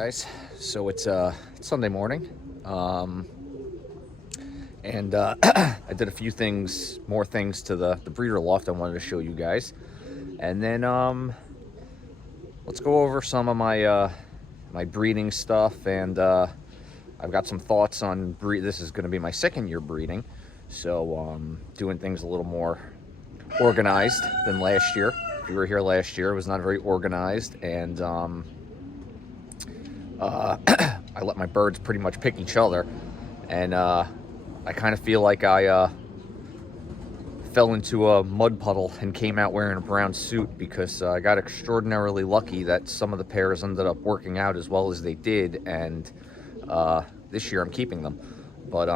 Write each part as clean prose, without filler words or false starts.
Guys, so it's Sunday morning, and I did a few more things to the breeder loft I wanted to show you guys, and then let's go over some of my breeding stuff, and I've got some thoughts on this is going to be my second year breeding, so doing things a little more organized than last year. If you were here last year, it was not very organized, and I let my birds pretty much pick each other, and I kind of feel like I fell into a mud puddle and came out wearing a brown suit because I got extraordinarily lucky that some of the pairs ended up working out as well as they did, and this year I'm keeping them. But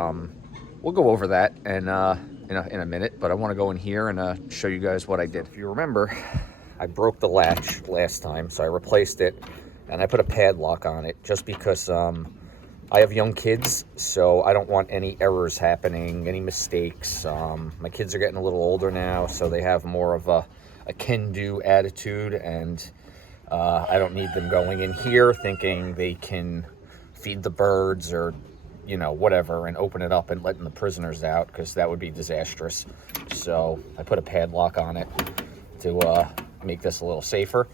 we'll go over that and in a minute, but I want to go in here and show you guys what I did. If you remember, I broke the latch last time, so I replaced it. And I put a padlock on it just because I have young kids, so I don't want any errors happening, any mistakes. My kids are getting a little older now, so they have more of a can-do attitude, and I don't need them going in here thinking they can feed the birds or, you know, whatever, and open it up and letting the prisoners out, because that would be disastrous. So I put a padlock on it to make this a little safer.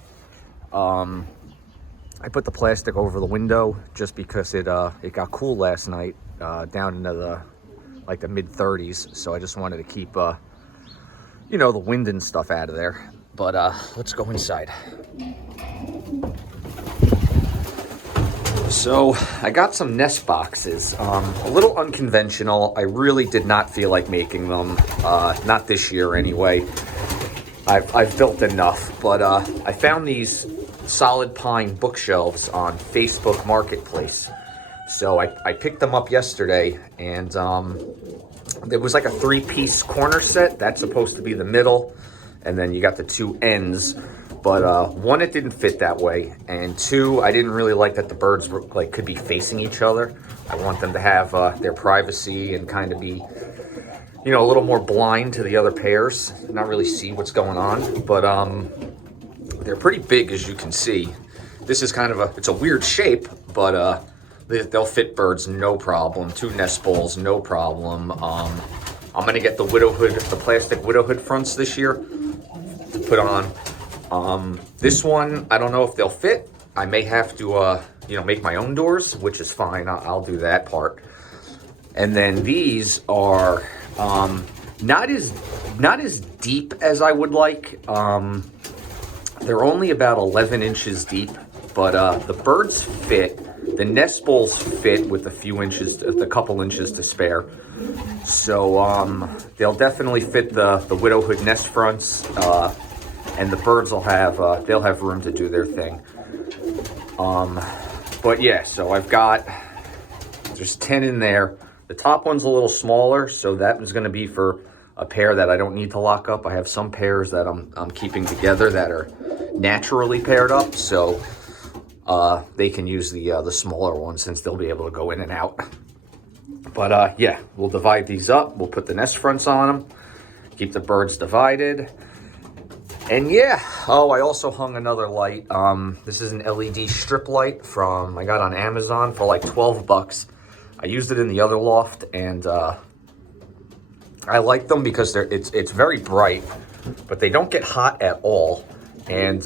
I put the plastic over the window just because it got cool last night, down into the mid-30s. So I just wanted to keep you know, the wind and stuff out of there. But let's go inside. So I got some nest boxes, a little unconventional. I really did not feel like making them, not this year anyway. I've built enough, but I found these solid pine bookshelves on Facebook Marketplace. So I picked them up yesterday, and there was like a 3-piece corner set. That's supposed to be the middle, and then you got the 2 ends. But one, it didn't fit that way, and 2, I didn't really like that the birds were, could be facing each other. I want them to have their privacy and kind of be, you know, a little more blind to the other pairs, not really see what's going on. But they're pretty big, as you can see. This is kind of it's a weird shape, but they'll fit birds no problem. 2 nest bowls, no problem. I'm gonna get the plastic widow hood fronts this year to put on. This one, I don't know if they'll fit. I may have to, you know, make my own doors, which is fine. I'll do that part. And then these are not as deep as I would like. They're only about 11 inches deep, but the birds fit. The nest bowls fit with a couple inches to spare. So they'll definitely fit the widow hood nest fronts, and the birds will they'll have room to do their thing. But yeah, so there's 10 in there. The top one's a little smaller, so that was going to be for a pair that I don't need to lock up. I have some pairs that I'm keeping together that are naturally paired up, so they can use the smaller one since they'll be able to go in and out. But yeah, we'll divide these up. We'll put the nest fronts on them, keep the birds divided. And yeah, I also hung another light. This is an LED strip light I got on Amazon for like 12 bucks. I used it in the other loft, and I like them because it's very bright, but they don't get hot at all. And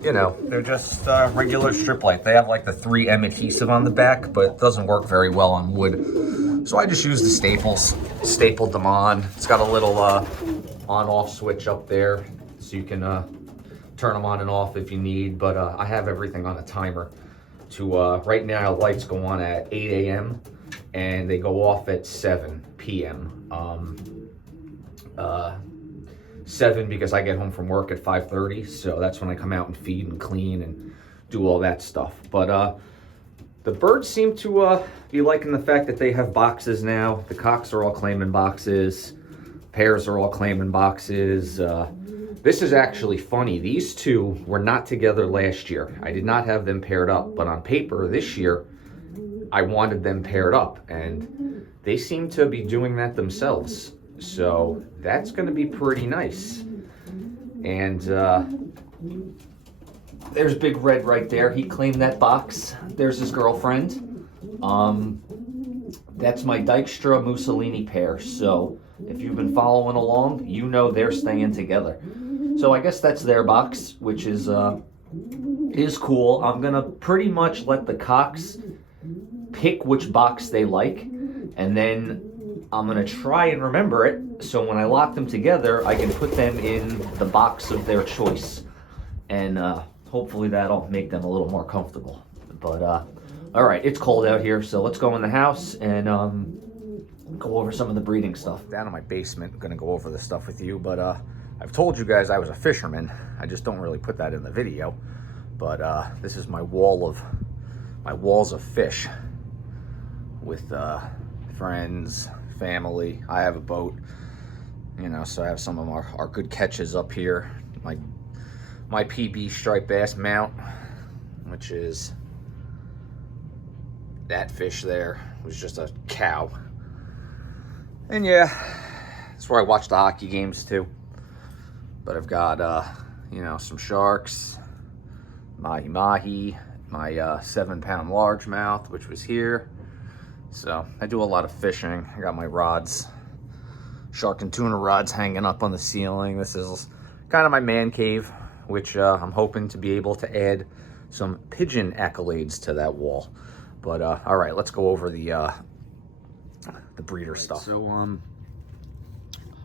you know, they're just regular strip light. They have like the 3M adhesive on the back, but it doesn't work very well on wood. So I just used the staples, stapled them on. It's got a little on-off switch up there, so you can turn them on and off if you need. But I have everything on a timer. Right now, lights go on at 8 a.m. and they go off at 7 p.m. 7 because I get home from work at 5:30, so that's when I come out and feed and clean and do all that stuff. But the birds seem to be liking the fact that they have boxes now. The cocks are all claiming boxes. Pairs are all claiming boxes. This is actually funny. These 2 were not together last year. I did not have them paired up, but on paper this year, I wanted them paired up, and they seem to be doing that themselves. So that's going to be pretty nice. And There's Big Red right there. He claimed that box. There's his girlfriend. That's my Dykstra Mussolini pair. So if you've been following along, you know they're staying together. So I guess that's their box, which is cool. I'm gonna pretty much let the cocks pick which box they like, and then I'm gonna try and remember it. So when I lock them together, I can put them in the box of their choice, and hopefully that'll make them a little more comfortable. But all right, it's cold out here, so let's go in the house and go over some of the breeding stuff. Down in my basement, I'm gonna go over this stuff with you, but I've told you guys I was a fisherman. I just don't really put that in the video. But this is my walls of fish with friends, family. I have a boat, you know, so I have some of our good catches up here. My PB striped bass mount, which is that fish there, was just a cow. And yeah, that's where I watch the hockey games too. But I've got, you know, some sharks, mahi-mahi, my 7-pound largemouth, which was here. So I do a lot of fishing. I got my rods, shark and tuna rods hanging up on the ceiling. This is kind of my man cave, which I'm hoping to be able to add some pigeon accolades to that wall. But all right, let's go over the breeder stuff. So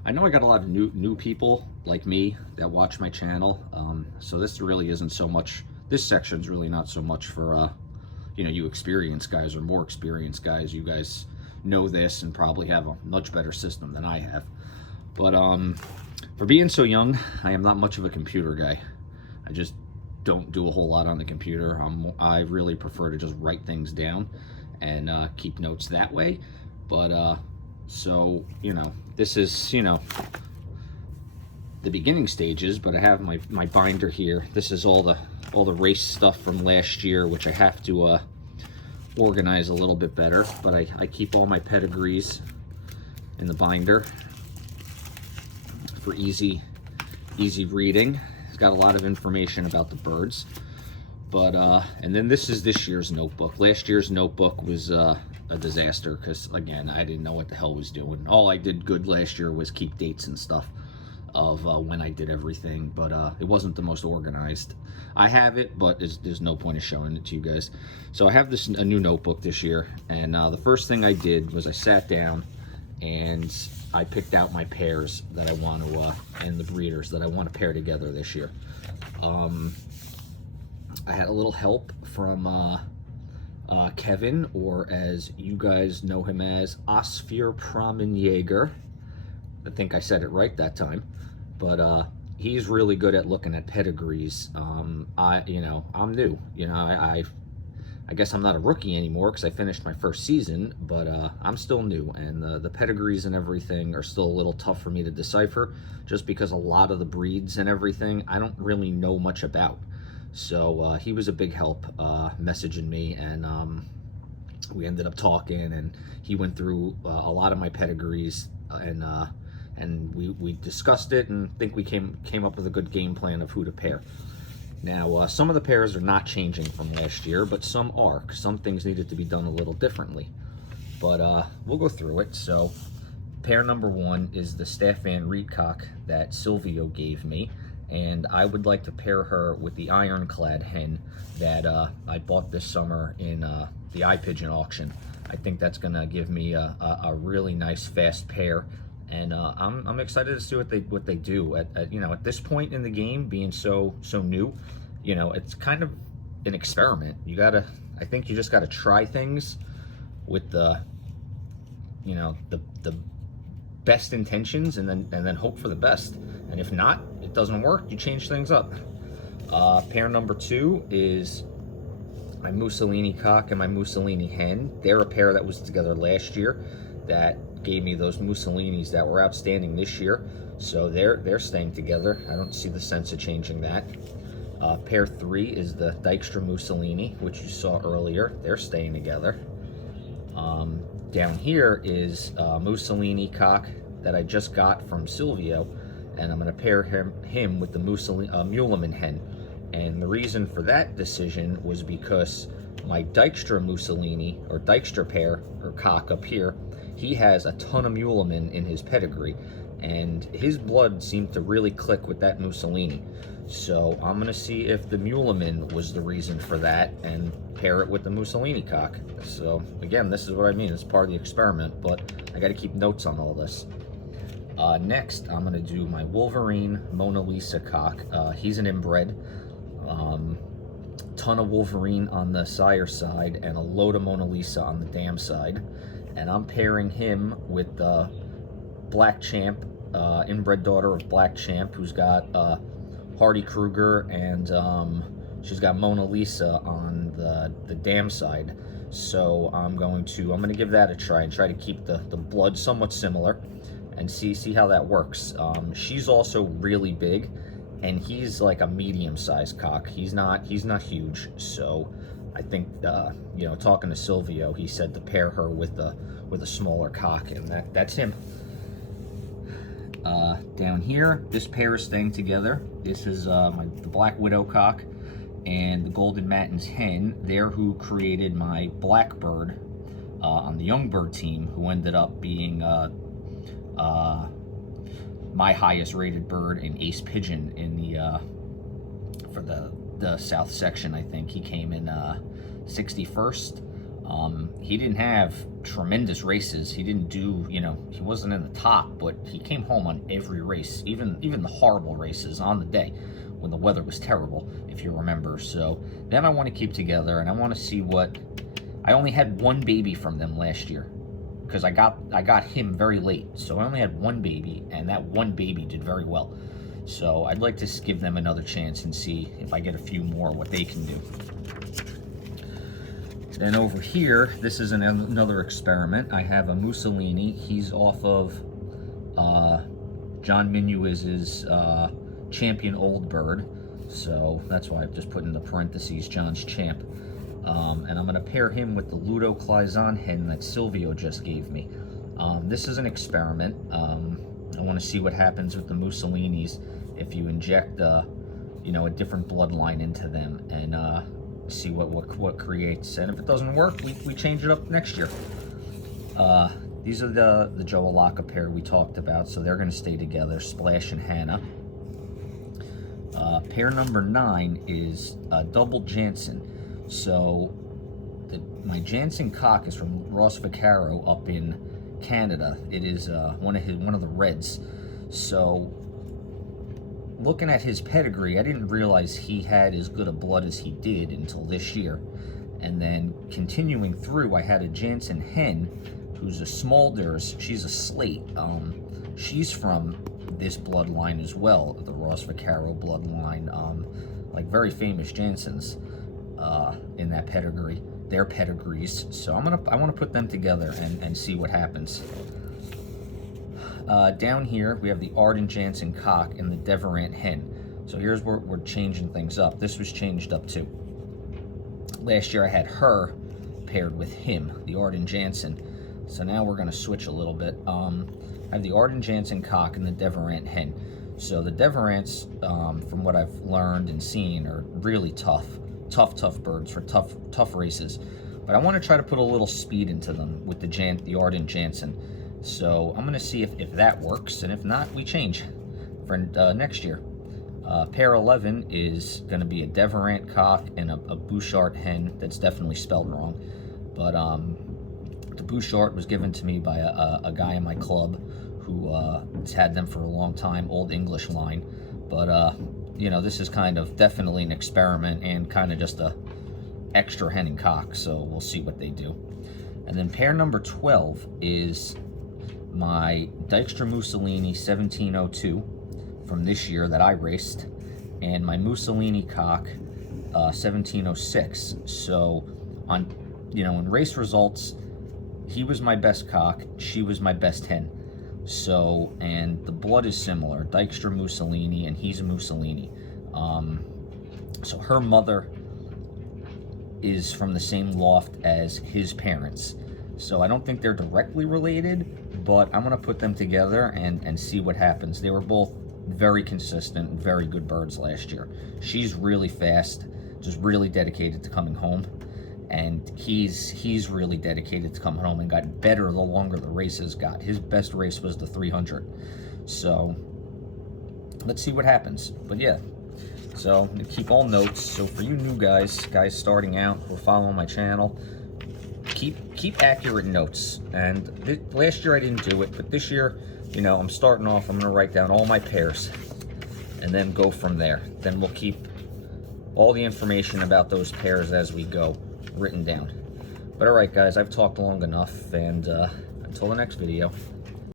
I know I got a lot of new people like me that watch my channel. So this really isn't so much. This section's really not so much for you know, you experienced guys or more experienced guys. You guys know this and probably have a much better system than I have. But for being so young, I am not much of a computer guy. I just don't do a whole lot on the computer. I really prefer to just write things down and keep notes that way. But so, you know, this is, you know, the beginning stages, but I have my binder here. This is all the race stuff from last year, which I have to organize a little bit better. But I keep all my pedigrees in the binder for easy reading. It's got a lot of information about the birds. But and then this is this year's notebook. Last year's notebook was a disaster because, again, I didn't know what the hell I was doing. All I did good last year was keep dates and stuff of when I did everything, but it wasn't the most organized. I have it, but there's no point in showing it to you guys. So I have a new notebook this year, and the first thing I did was I sat down and I picked out my pairs that I want to, and the breeders that I want to pair together this year. I had a little help from Kevin, or as you guys know him as, Osphir Promenjager. I think I said it right that time. But he's really good at looking at pedigrees. You know, I'm new. You know, I guess I'm not a rookie anymore because I finished my first season, but I'm still new, and the pedigrees and everything are still a little tough for me to decipher, just because a lot of the breeds and everything I don't really know much about. So he was a big help, messaging me, and we ended up talking, and he went through a lot of my pedigrees, and we discussed it, and think we came up with a good game plan of who to pair. Now, some of the pairs are not changing from last year, but some are, 'cause some things needed to be done a little differently. But we'll go through it. So pair number 1 is the Staff Van Rietkock that Silvio gave me, and I would like to pair her with the Ironclad hen that I bought this summer in the iPigeon auction. I think that's gonna give me a really nice fast pair, and I'm excited to see what they do at you know, at this point in the game, being so new. You know, it's kind of an experiment. I think you just gotta try things with the, you know, the best intentions, and then hope for the best. And if not, it doesn't work, you change things up. Pair number 2 is my Mussolini cock and my Mussolini hen. They're a pair that was together last year that gave me those Mussolinis that were outstanding this year. So they're staying together. I don't see the sense of changing that. Pair 3 is the Dykstra Mussolini, which you saw earlier. They're staying together. Down here is Mussolini cock that I just got from Silvio, and I'm going to pair him with the Muleman hen. And the reason for that decision was because my Dykstra Mussolini, or Dykstra pair, or cock up here, he has a ton of Muleman in his pedigree, and his blood seemed to really click with that Mussolini. So I'm going to see if the Muleman was the reason for that and pair it with the Mussolini cock. So again, this is what I mean, it's part of the experiment, but I got to keep notes on all this. Next, I'm going to do my Wolverine Mona Lisa cock. He's an inbred. Ton of Wolverine on the sire side and a load of Mona Lisa on the dam side. And I'm pairing him with the Black Champ, inbred daughter of Black Champ, who's got Hardy Kruger, and she's got Mona Lisa on the dam side. So I'm gonna give that a try and try to keep the blood somewhat similar and see how that works. She's also really big, and he's like a medium-sized cock. He's not huge. So I think you know, talking to Silvio, he said to pair her with a smaller cock, and that's him. Down here, this pair is staying together. This is the Black Widow cock and the Golden Matins hen. They're who created my Blackbird on the Youngbird team, who ended up being my highest rated bird in Ace Pigeon in the for the South section. I think he came in 61st. He didn't have tremendous races. He didn't do, you know, he wasn't in the top, but he came home on every race, even the horrible races on the day when the weather was terrible, if you remember. So then I want to keep together, and I want to see what, I only had one baby from them last year because I got him very late. So I only had one baby, and that one baby did very well. So I'd like to give them another chance and see if I get a few more, what they can do. Then over here, this is another experiment. I have a Mussolini. He's off of John Minuiz's Champion Old Bird. So that's why I've just put in the parentheses John's Champ. And I'm going to pair him with the Ludo Claison hen that Silvio just gave me. This is an experiment. I want to see what happens with the Mussolinis if you inject you know, a different bloodline into them, and see what creates. And if it doesn't work, we change it up next year. These are the Joe Alaka pair we talked about, so they're going to stay together, Splash and Hannah. Pair number 9 is Double Jansen. So my Jansen cock is from Ross Vaccaro up in Canada. It is one of the Reds. So looking at his pedigree, I didn't realize he had as good a blood as he did until this year. And then continuing through, I had a Jansen hen who's a Smulders. She's a slate. She's from this bloodline as well, the Ross Vaccaro bloodline. Like very famous Jansens in that pedigree, their pedigrees. So I want to put them together and see what happens. Down here, we have the Arden Jansen cock and the Deverant hen. So here's where we're changing things up. This was changed up too. Last year I had her paired with him, the Arden Jansen. So now we're going to switch a little bit. I have the Arden Jansen cock and the Deverant hen. So the Deverants, from what I've learned and seen, are really tough birds for tough races. But I want to try to put a little speed into them with the Arden Jansen. So I'm going to see if that works, and if not, we change for next year. Pair 11 is going to be a Deverant cock and a Bouchard hen. That's definitely spelled wrong. But the Bouchard was given to me by a guy in my club who has had them for a long time, Old English line. But, you know, this is kind of definitely an experiment and kind of just a extra hen and cock. So we'll see what they do. And then pair number 12 is my Dykstra Mussolini 1702 from this year that I raced, and my Mussolini cock 1706. So on, you know, in race results, he was my best cock, she was my best hen. So, and the blood is similar, Dykstra Mussolini, and he's a Mussolini. So her mother is from the same loft as his parents. So I don't think they're directly related, but I'm going to put them together and see what happens. They were both very consistent, very good birds last year. She's really fast, just really dedicated to coming home. And he's really dedicated to come home and got better the longer the races got. His best race was the 300. So let's see what happens. But yeah, so keep all notes. So for you new guys starting out who are following my channel, keep accurate notes. And last year I didn't do it, but this year, you know, I'm starting off. I'm gonna write down all my pairs and then go from there. Then we'll keep all the information about those pairs as we go written down. But all right, guys, I've talked long enough, and until the next video.